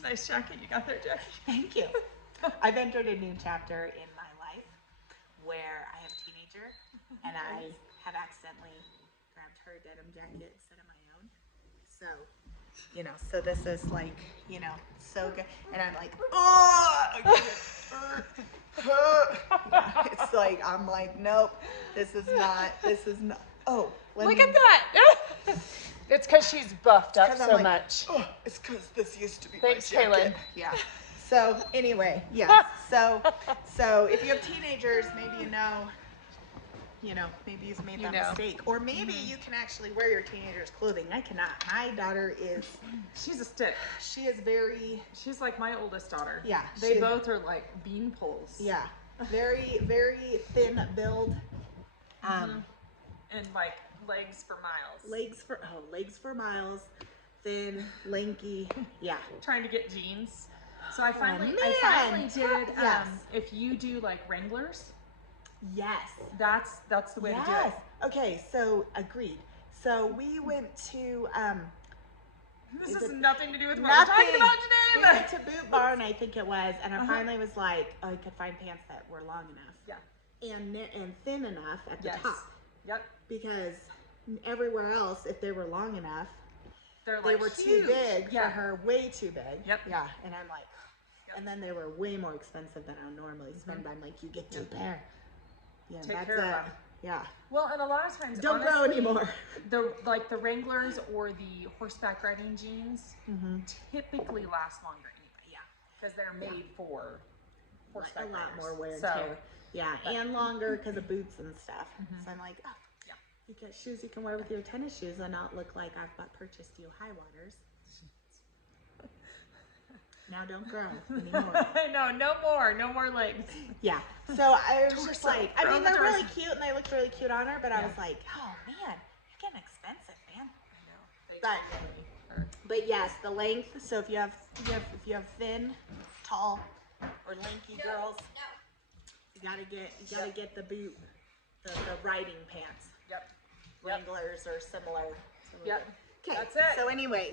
It's a nice jacket you got there, Jacqui. Thank you. I've entered a new chapter in my life where I have a teenager and I have accidentally grabbed her denim jacket instead of my own. So, you know, so this is like, you know, so good. And I'm like, oh, yeah, it's like, I'm like, nope, this is not, oh. Look at that. It's because she's buffed up so like, much. Oh, it's because this used to be Thanks, my jacket. Kaylin. Yeah. So anyway, yes. So if you have teenagers, maybe you know, maybe you've made that mistake. Or maybe you can actually wear your teenager's clothing. I cannot. My daughter is... She's a stick. She is very... She's like my oldest daughter. Yeah. They both are like bean poles. Yeah. Very, very thin build. And like legs for miles. Legs for miles. Thin, lanky. Yeah. Trying to get jeans. So I finally did, if you do like Wranglers. Yes. That's the way to do it. Okay, so agreed. So we went to this has nothing to do with what we're talking about today. We went to Boot Barn, I think it was, and I finally was like, oh, I could find pants that were long enough. Yeah. And thin enough at the top. Yep. Because everywhere else, if they were long enough, they were huge. too big for her, way too big. Yep. Yeah. And I'm like, and then they were way more expensive than I would normally spend. I'm like, you get 2 pair. Yeah, Take care of them. Yeah. well, and a lot of times, Don't honestly, grow anymore. The Wranglers or the horseback riding jeans typically last longer anyway. Yeah, because they're made for horseback a lot riders. more wear and tear. Yeah, and longer because of boots and stuff. So I'm like, oh, yeah, you get shoes you can wear with your tennis shoes and not look like I've purchased you high waters. Now don't grow anymore. No more legs. Yeah. So I was just like, I mean, they're really cute and they looked really cute on her, but I was like, oh man, you're getting expensive, man. I know. But yes, the length. So if you have thin, tall, or lanky girls, you gotta get the boot, the riding pants. Yep. Wranglers or similar. Yep. Okay, that's it. So anyway,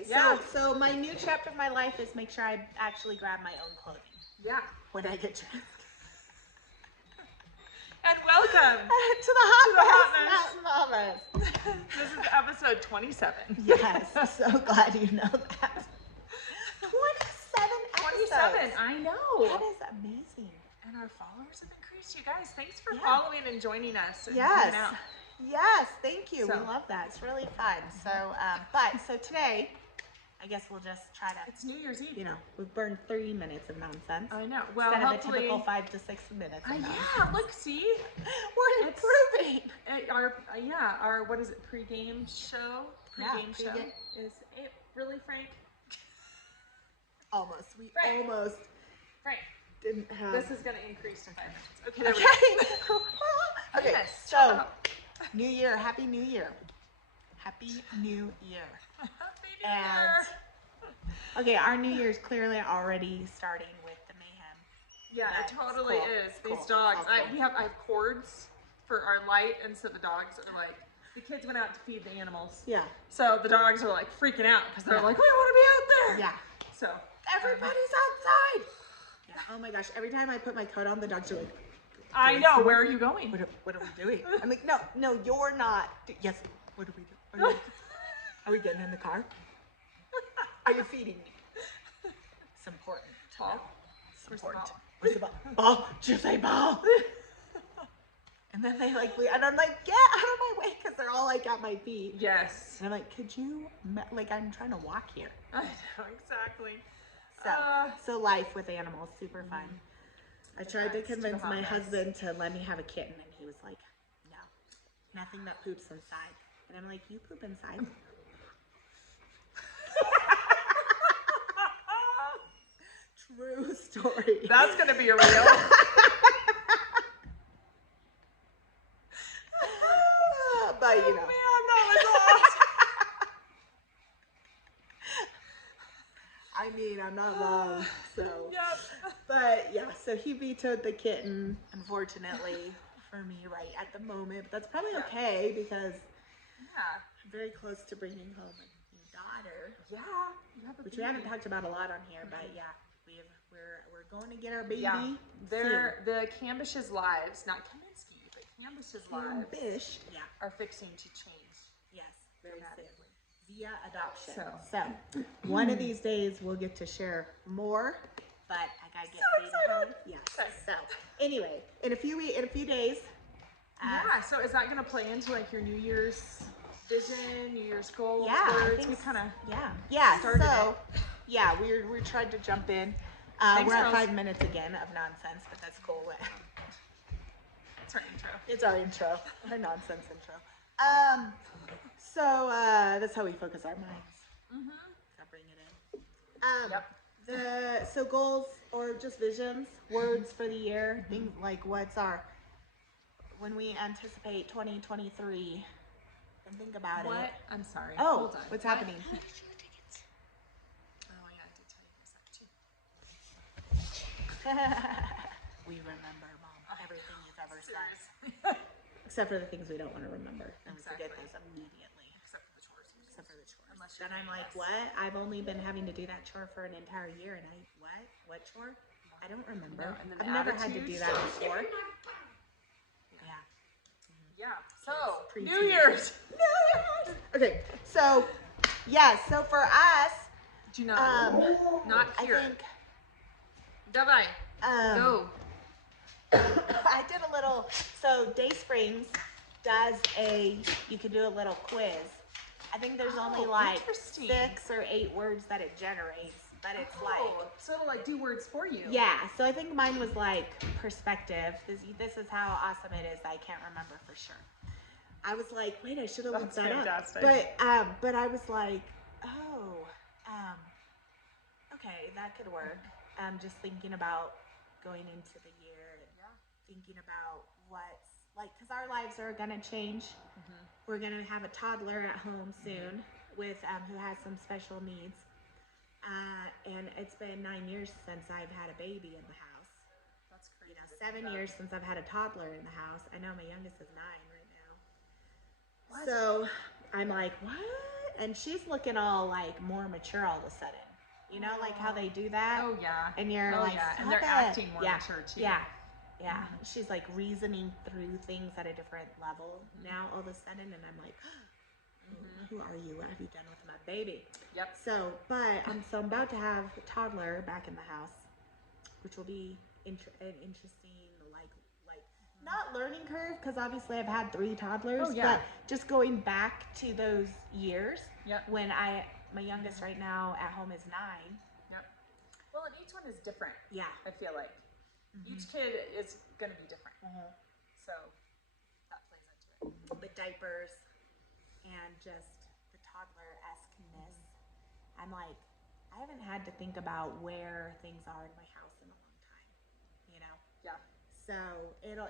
so my new chapter of my life is make sure I actually grab my own clothing. Yeah. When I get dressed. And welcome to the Hot Mountain Mamas. This is episode 27. Yes, so glad you know that. 27 episodes. 27, I know. That is amazing. And our followers have increased. You guys, thanks for following and joining us. And yes. out. Yes, thank you. So, we love that. It's really fun. So, so today, I guess we'll just try to. It's New Year's Eve. You know, we've burned 3 minutes of nonsense. I know. Well, instead hopefully, of a typical 5 to 6 minutes. Of nonsense. Yeah. Look, see, we're improving. Our what is it? Pre-game show. Pre-game show is it really, Frank? Almost. Almost. Frank. Didn't have. This is going to increase to 5 minutes. Okay. Okay. So. New Year, Happy New Year. Happy New Year. Okay, our New Year's clearly already starting with the mayhem. Yeah, it totally is. These dogs. I have cords for our light, and so the dogs are like, the kids went out to feed the animals. Yeah. So the dogs are like freaking out because they're like, we want to be out there. Yeah. So everybody's outside. Yeah. Oh my gosh. Every time I put my coat on, the dogs are like, I know. Where are you going? What are we doing? I'm like, no, you're not. Yes. What are we doing? Are we getting in the car? Are you feeding me? It's important. Ball. It's important. Where's the ball? Ball. Did you say ball? And then they like, and I'm like, get out of my way because they're all like at my feet. Yes. And I'm like, could you, like, I'm trying to walk here. I know, exactly. So life with animals, super fun. I tried to convince my husband to let me have a kitten, and he was like, no, nothing that poops inside. And I'm like, you poop inside. True story. That's going to be a reel. But, you know. Man, that was awesome. I mean, I'm not wrong, so. Yep. But, yeah, so he vetoed the kitten, unfortunately, for me right at the moment. But that's probably okay, because I'm very close to bringing home a new daughter. Yeah. have a which baby. we haven't talked about a lot on here, but yeah, we're going to get our baby. Yeah, soon. the Cambish's lives, not Kaminsky, but Cambish's lives Kambish, yeah, are fixing to change. yes, very soon Dramatically. via adoption. So one of these days we'll get to share more, but I gotta get So baby excited. home. Yes. Okay. So anyway, in a few days. Yeah, so is that going to play into like your New Year's vision, New Year's goals, Yeah, I words? think We kind of yeah. started So yeah, we're trying to jump in. Thanks, We're at girls. 5 minutes again of nonsense, but that's cool. It's our intro. It's our intro, our nonsense intro. So that's how we focus our minds. Gotta bring it in. Yep. So goals or just visions, words for the year, things like when we anticipate 2023 and think about What? it. I'm sorry. Oh, Hold on. what's happening? Oh, yeah, I did tell you this too. We remember, Mom, everything you've ever said. Except for the things we don't want to remember. And we forget Exactly. those immediately. Except for the chores. Unless Then you're I'm like, yes. what? I've only been having to do that chore for an entire year, and what chore? I don't remember. No, and then I've the never had to do attitudes. that before. Yeah. Yeah. So, Preteen. New Year's. Okay, so so for us, Do not. Not here. I think Давай. Go. I did a little. So Day Springs does you can do a little quiz. I think there's only like interesting. 6 or 8 words that it generates, but it's So it'll like do words for you. yeah. So I think mine was like perspective. This is how awesome it is. I can't remember for sure. I was like, wait, I should have looked that fantastic. up. But I was like, okay, that could work. Just thinking about going into the year and thinking about what's like, because our lives are gonna change. We're gonna have a toddler at home soon with who has some special needs, and it's been 9 years since I've had a baby in the house. That's crazy. 7 years since I've had a toddler in the house. I know my youngest is 9 right now. What? So I'm like, what? And she's looking all like more mature all of a sudden. You know, like how they do that. Oh yeah. And you're oh, like, yeah. And stop they're it. acting more mature too. Yeah. Yeah. She's like reasoning through things at a different level now all of a sudden. And I'm like, who are you? What have you done with my baby? Yep. So, I'm about to have a toddler back in the house, which will be an interesting, like not learning curve, because obviously I've had 3 toddlers, but just going back to those years when my youngest right now at home is 9. Yep. Well, and each one is different. Yeah. I feel like each kid is going to be different. So that plays into it. The diapers and just the toddler-esque-ness. I'm like, I haven't had to think about where things are in my house in a long time, you know? Yeah. So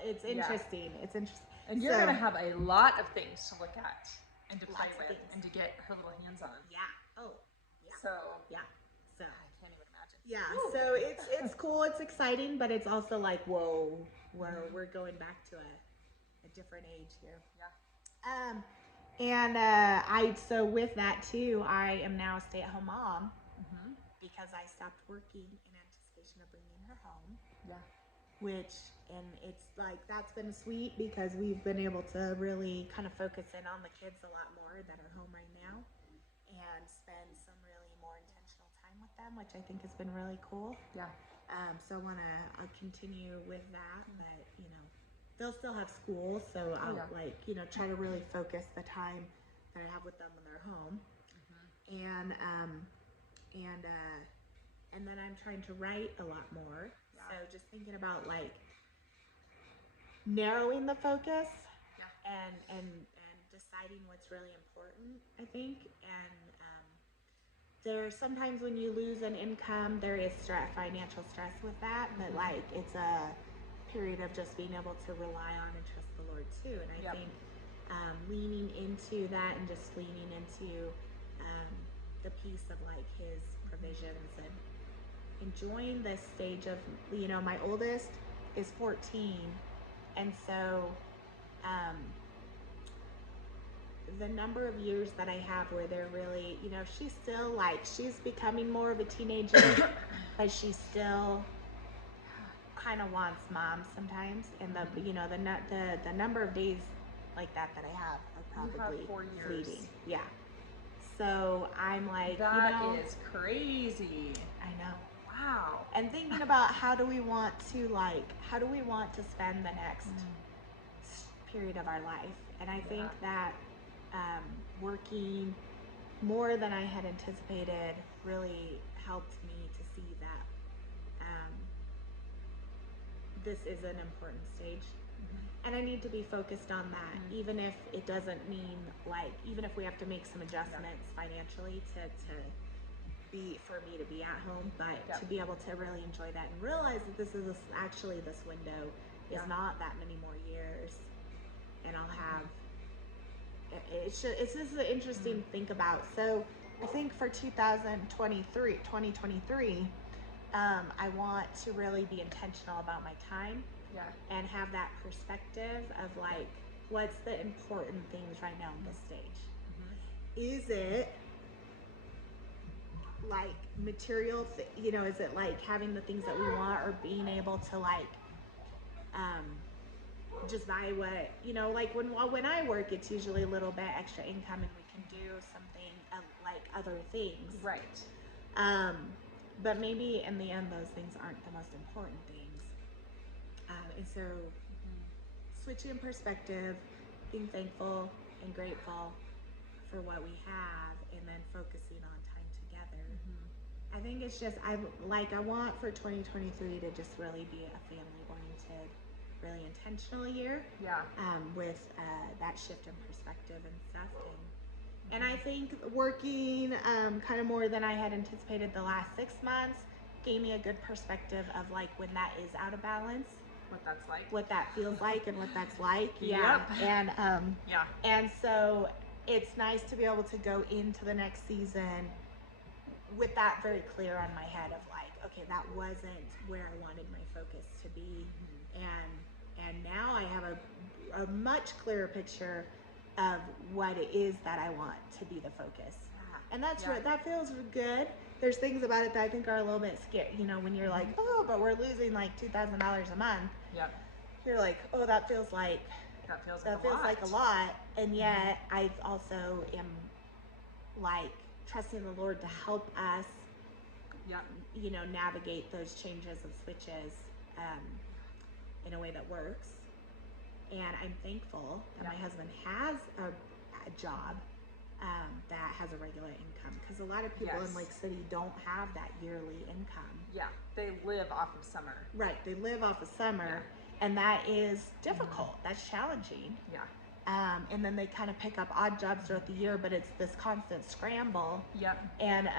it's interesting. It's interesting. And you're going to have a lot of things to look at and to play with and to get her little hands on. Yeah. Oh, yeah. So So I can't even imagine. yeah. So it's cool. It's exciting, but it's also like, whoa, we're going back to a different age here. Yeah. So with that too, I am now a stay-at-home mom because I stopped working in anticipation of bringing her home. Yeah. And it's like, that's been sweet because we've been able to really kind of focus in on the kids a lot more that are home right now and spend some really more intentional time with them, which I think has been really cool. Yeah. So I'll continue with that, but you know, they'll still have school, so I'll try to really focus the time that I have with them when they're home. And then I'm trying to write a lot more. So just thinking about like narrowing the focus and deciding what's really important, I think. And there's sometimes when you lose an income, there is financial stress with that, but like it's a period of just being able to rely on and trust the Lord too. And I think leaning into that and just leaning into the piece of like His provisions and enjoying this stage of, you know, my oldest is 14, and so the number of years that I have where they're really, you know, she's still like, she's becoming more of a teenager, but she still kind of wants mom sometimes. And the, you know, the number of days like that I have are probably 4 years. fleeting. Yeah. So I'm like, That you know, is crazy. I know. Wow. And thinking about how do we want to spend the next period of our life. And I think that working more than I had anticipated really helped me to see that this is an important stage. And I need to be focused on that, even if it doesn't mean, like, even if we have to make some adjustments financially for me to be at home, but to be able to really enjoy that and realize that this is actually this window is not that many more years, and I'll have. It's just an interesting to think about. So I think for 2023, I want to really be intentional about my time. And have that perspective of like, what's the important things right now in this stage? Is it like material, you know, is it like having the things that we want, or being able to like, just buy what, you know, like when I work, it's usually a little bit extra income and we can do something like other things. Right. But maybe in the end, those things aren't the most important things. And so switching perspective, being thankful and grateful for what we have, and then focusing on time together. I think it's just, I want for 2023 to just really be a family-oriented, really intentional year. With that shift in perspective and stuff. And I think working kind of more than I had anticipated the last 6 months gave me a good perspective of like when that is out of balance. What that's like, what that feels like, and what that's like. And and so it's nice to be able to go into the next season with that very clear on my head of like, okay, that wasn't where I wanted my focus to be. And now I have a much clearer picture of what it is that I want to be the focus. And that's that feels good. There's things about it that I think are a little bit scary. You know, when you're like, oh, but we're losing like $2,000 a month. You're like, oh, that feels like a lot. And yet I also am like trusting the Lord to help us, you know, navigate those changes and switches in a way that works. And I'm thankful that my husband has a job that has a regular income, because a lot of people in Lake City don't have that yearly income. They live off of summer. Right, they live off of summer, and that is difficult. That's challenging. And then they kind of pick up odd jobs throughout the year, but it's this constant scramble. And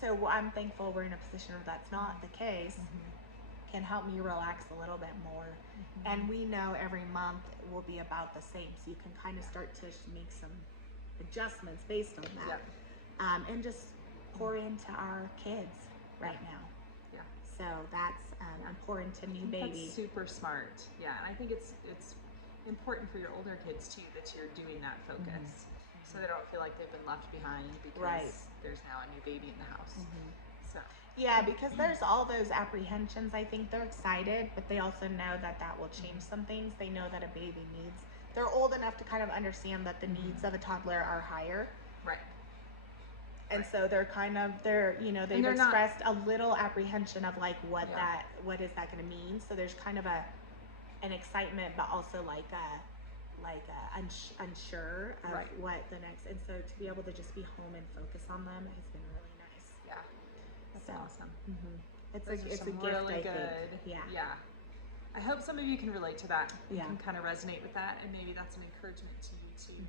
so I'm thankful we're in a position where that's not the case. Can help me relax a little bit more. And we know every month will be about the same, so you can kind of start to make some adjustments based on that. And just pour into our kids right now. So that's I'm pouring to new baby. That's super smart. And I think it's important for your older kids too that you're doing that focus, so they don't feel like they've been left behind because there's now a new baby in the house. So because there's all those apprehensions. I think they're excited, but they also know that that will change some things. They know that a baby needs, they're old enough to kind of understand that the needs of a toddler are higher. And so they're kind of, you know, they've expressed a little apprehension of like what is that going to mean. So there's kind of an excitement, but also like unsure of what the next. And so to be able to just be home and focus on them has been really nice. That's awesome. It's a gift, really I good. think. I hope some of you can relate to that. You can kind of resonate with that, and maybe that's an encouragement to you too.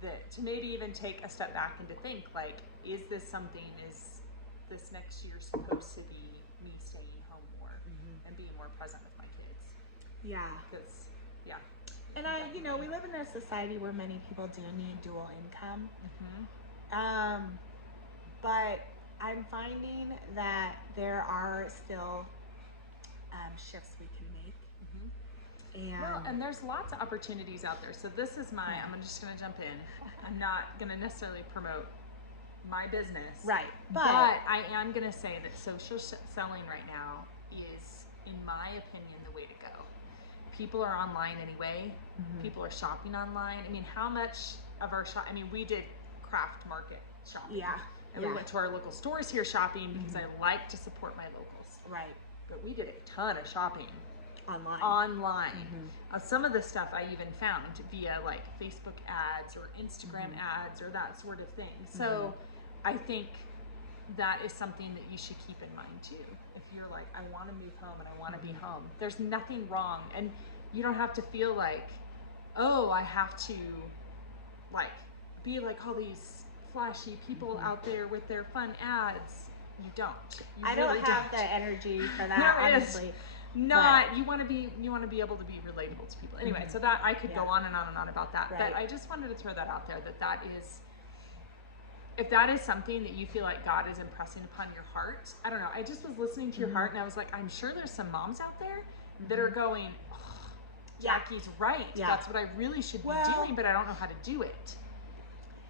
That to maybe even take a step back and to think like, is this this next year supposed to be me staying home more and being more present with my kids? Because and you know, we live in a society where many people do need dual income. But I'm finding that there are still shifts we can make. And there's lots of opportunities out there. So this is I'm just going to jump in. I'm not going to necessarily promote my business. Right. But I am going to say that social selling right now is, in my opinion, the way to go. People are online anyway. People are shopping online. I mean, how much of our we did craft market shopping. Yeah. And we went to our local stores here shopping because I like to support my locals. Right. But we did a ton of shopping online. Some of the stuff I even found via like Facebook ads or Instagram ads or that sort of thing. So I think that is something that you should keep in mind too. If you're like, I want to move home and I want to be home, there's nothing wrong. And you don't have to feel like, oh, I have to like be like all these flashy people out there with their fun ads. You don't. I don't have the energy for that, honestly. You want to be able to be relatable to people. Anyway, so that I could go on and on and on about that. But I just wanted to throw that out there, that is, if that is something that you feel like God is impressing upon your heart, I don't know. I just was listening to your heart and I was like, I'm sure there's some moms out there that are going, oh, Jacqui's right. That's what I really should be doing, but I don't know how to do it.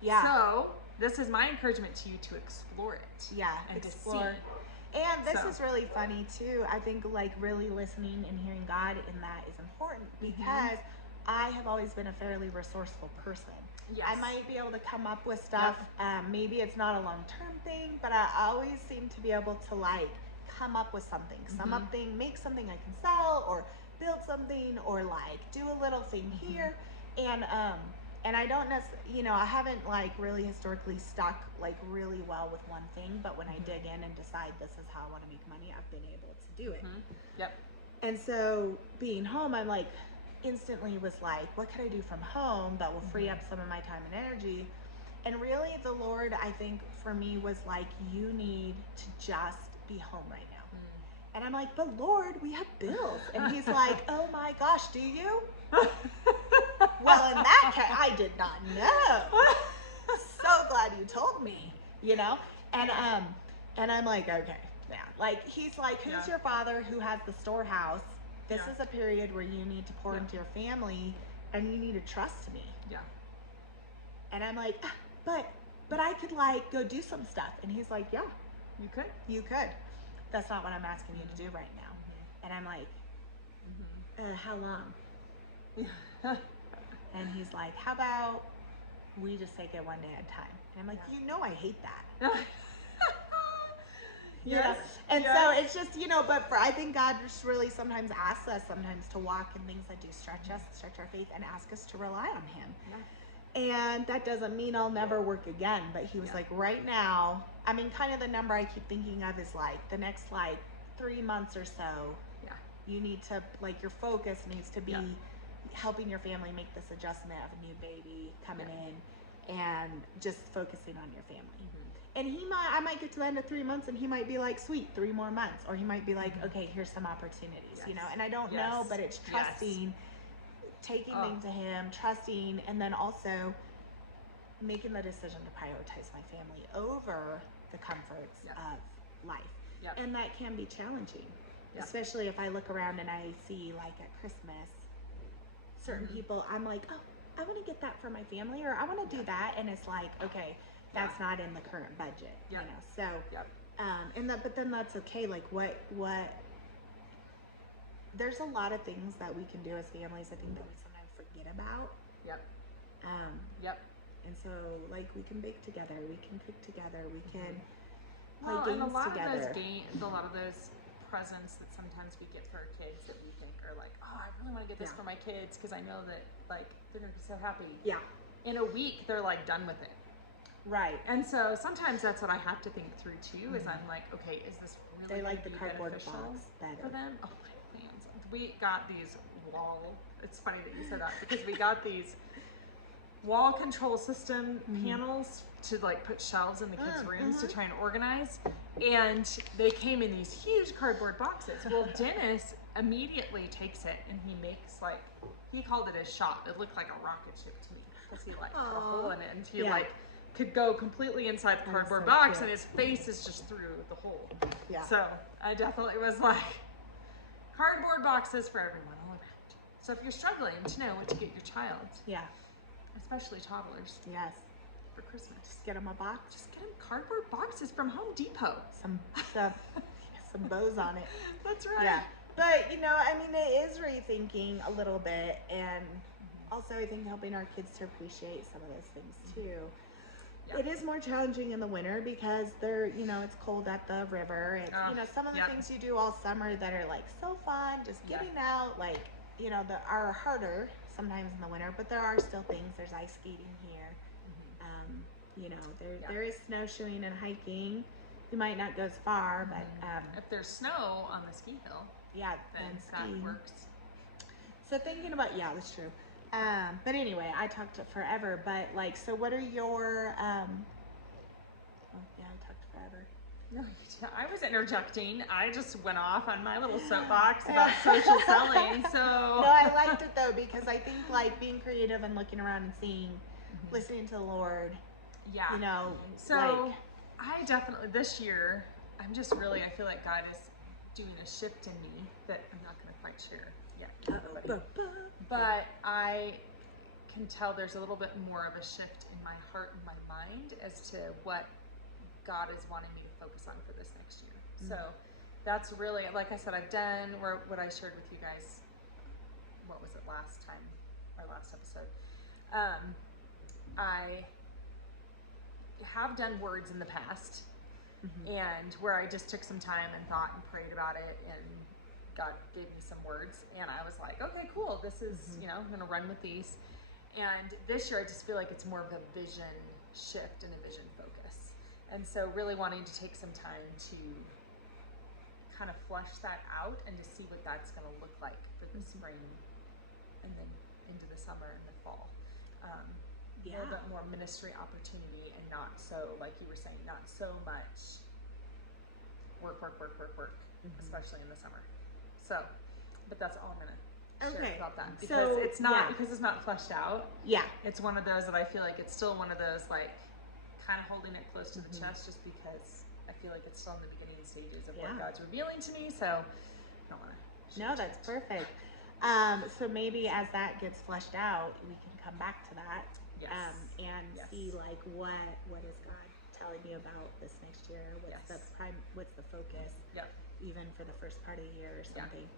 Yeah. So this is my encouragement to you to explore it. Yeah. And explore. To see. And this is really funny too. I think like really listening and hearing God in that is important because I have always been a fairly resourceful person. Yes. I might be able to come up with stuff. Maybe it's not a long-term thing, but I always seem to be able to like come up with something, make something I can sell or build something or like do a little thing here. And I don't necessarily, I haven't like really historically stuck like really well with one thing, but when I dig in and decide this is how I want to make money, I've been able to do it. Yep. And so being home, I'm like instantly was like, what could I do from home that will free up some of my time and energy? And really the Lord, I think for me was like, you need to just be home right now. And I'm like, but Lord, we have bills. And he's like, oh my gosh, do you? Well, in that case, I did not know. So glad you told me, And I'm like, okay, yeah. Like he's like, who's your father who has the storehouse? This is a period where you need to pour into your family, and you need to trust me. Yeah. And I'm like, but I could like go do some stuff. And he's like, yeah, you could. You could. That's not what I'm asking you to do right now. And I'm like, how long? And he's like, how about we just take it one day at a time? And I'm like, I hate that. And so it's just, I think God just really sometimes asks us to walk in things that do stretch our faith and ask us to rely on him. And that doesn't mean I'll never work again. But he was like, right now, kind of the number I keep thinking of is like the next 3 months or so, you need to, your focus needs to be helping your family make this adjustment of a new baby coming in and just focusing on your family. And I might get to the end of 3 months and he might be like, sweet, 3 more months. Or he might be like, okay, here's some opportunities, and I don't know, but it's trusting, taking things to him, trusting, and then also making the decision to prioritize my family over the comforts of life. And that can be challenging, especially if I look around and I see like at Christmas, certain people, I'm like, oh, I want to get that for my family, or I want to do that. And it's like, okay, that's not in the current budget, so, but then that's okay. Like what, there's a lot of things that we can do as families, I think, that we sometimes forget about. And so like we can bake together, we can cook together, we can play games together. A lot of those presents that sometimes we get for our kids that we think are like, oh, I really want to get this for my kids because I know that like they're gonna be so happy. In a week they're like done with it. Right. And so sometimes that's what I have to think through too, is I'm like, okay, is this really they like the cardboard beneficial box better for them? Oh my hands. We got these it's funny that you said that, because we got these wall control system panels to like put shelves in the kids' rooms to try and organize, and they came in these huge cardboard boxes. Well, Dennis immediately takes it and he makes like, he called it a shot. It looked like a rocket ship to me because he like put a hole in it and he like could go completely inside the cardboard box, and his face is just through the hole. So I definitely was like, cardboard boxes for everyone all around. So if you're struggling to know what to get your child, Yeah. especially toddlers, Yes. for Christmas, Just get them a box. just get them cardboard boxes from Home Depot. Some stuff, some bows on it. That's right. Yeah. But, you know, I mean, it is rethinking a little bit, and also I think helping our kids to appreciate some of those things too. Yeah. It is more challenging in the winter because they're, you know, it's cold at the river. It's, you know, some of the things you do all summer that are like so fun, just getting out, like, you know, are harder sometimes in the winter, but there are still things. There's ice skating here. You know, there is snowshoeing and hiking. You might not go as far, but if there's snow on the ski hill, then that works. So thinking about, that's true. But anyway, I talked forever, but like, so what are your, I talked forever. No, I was interjecting. I just went off on my little soapbox about social selling. So no, I liked it though, because I think like being creative and looking around and seeing, listening to the Lord. Yeah. You know, so like, I definitely, this year, I'm just really, I feel like God is doing a shift in me that I'm not going to quite share yet. But I can tell there's a little bit more of a shift in my heart and my mind as to what God is wanting me to focus on for this next year. So that's really, like I said, I've done what I shared with you guys. What was it last time, our last episode? I have done words in the past, and where I just took some time and thought and prayed about it, and God gave me some words, and I was like, okay, cool, this is, you know, I'm gonna run with these. And this year I just feel like it's more of a vision shift and a vision focus. And so really wanting to take some time to kind of flesh that out and to see what that's gonna look like for the spring and then into the summer and the fall. A little bit more ministry opportunity, and not so, like you were saying, not so much work, especially in the summer. So, but that's all I'm gonna share about that, because it's not because it's not fleshed out. Yeah, it's one of those that I feel like it's still one of those, like, kind of holding it close to the chest, just because I feel like it's still in the beginning stages of what God's revealing to me. So I don't want to. No, that's perfect. So maybe as that gets fleshed out, we can come back to that. And see like what is God telling you about this next year? What's the focus? Even for the first part of the year or something.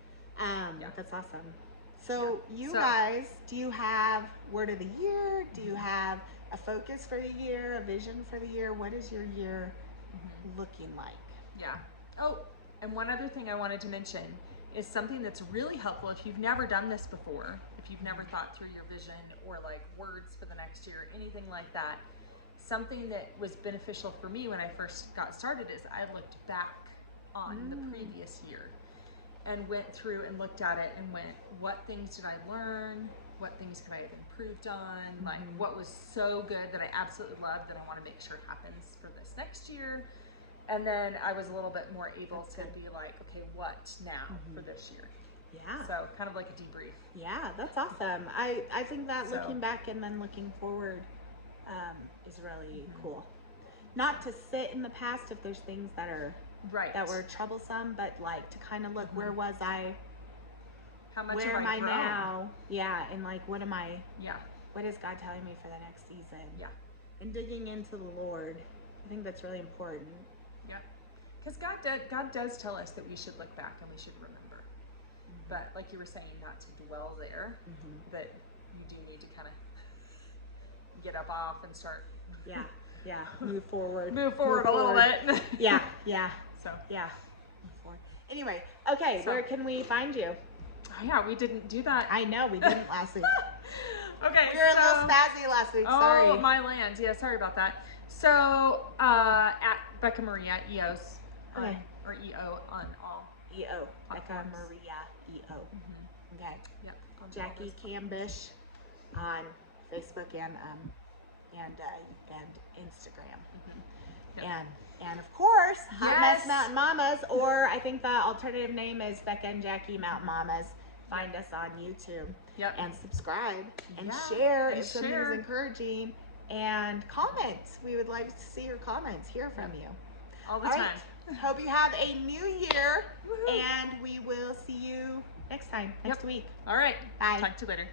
That's awesome. So you guys, do you have word of the year? Do you have a focus for the year, a vision for the year? What is your year looking like? Yeah. Oh, and one other thing I wanted to mention is something that's really helpful if you've never done this before, if you've never thought through your vision or like words for the next year, anything like that. Something that was beneficial for me when I first got started is I looked back on the previous year and went through and looked at it and went, what things did I learn? What things could I have improved on? Like, what was so good that I absolutely loved that I want to make sure happens for this next year? And then I was a little bit more able to be like, okay, what now for this year? Yeah. So kind of like a debrief. Yeah, that's awesome. I think that looking back and then looking forward is really cool. Not to sit in the past if there's things that are that were troublesome, but like to kind of look, where was I? How much where am I grown? now? Yeah, and like what am I? Yeah. What is God telling me for the next season? Yeah. And digging into the Lord, I think that's really important. Yeah. Because God does tell us that we should look back and we should remember. But like you were saying, not to dwell there, that you do need to kind of get up off and start. Move forward. Move forward a little bit. Yeah. So. Yeah. Move forward. Anyway, okay, where can we find you? Oh, yeah, we didn't do that. I know, we didn't last week. Okay, we were a little spazzy last week, sorry. Oh, my land. Yeah, sorry about that. So, at Becca Maria EO's, or EO on all. EO. Becca Maria EO. Okay. Yep. Jacqi kambish on Facebook and Instagram. And of course, Hot Mess Mountain Mamas, or I think the alternative name is Becca and Jacqi Mountain Mamas. Find us on YouTube. And subscribe and share if something is encouraging, and comment. We would like to see your comments, hear from you. All the time. Hope you have a new year, and we will see you next time, next week. All right. Bye. Talk to you later.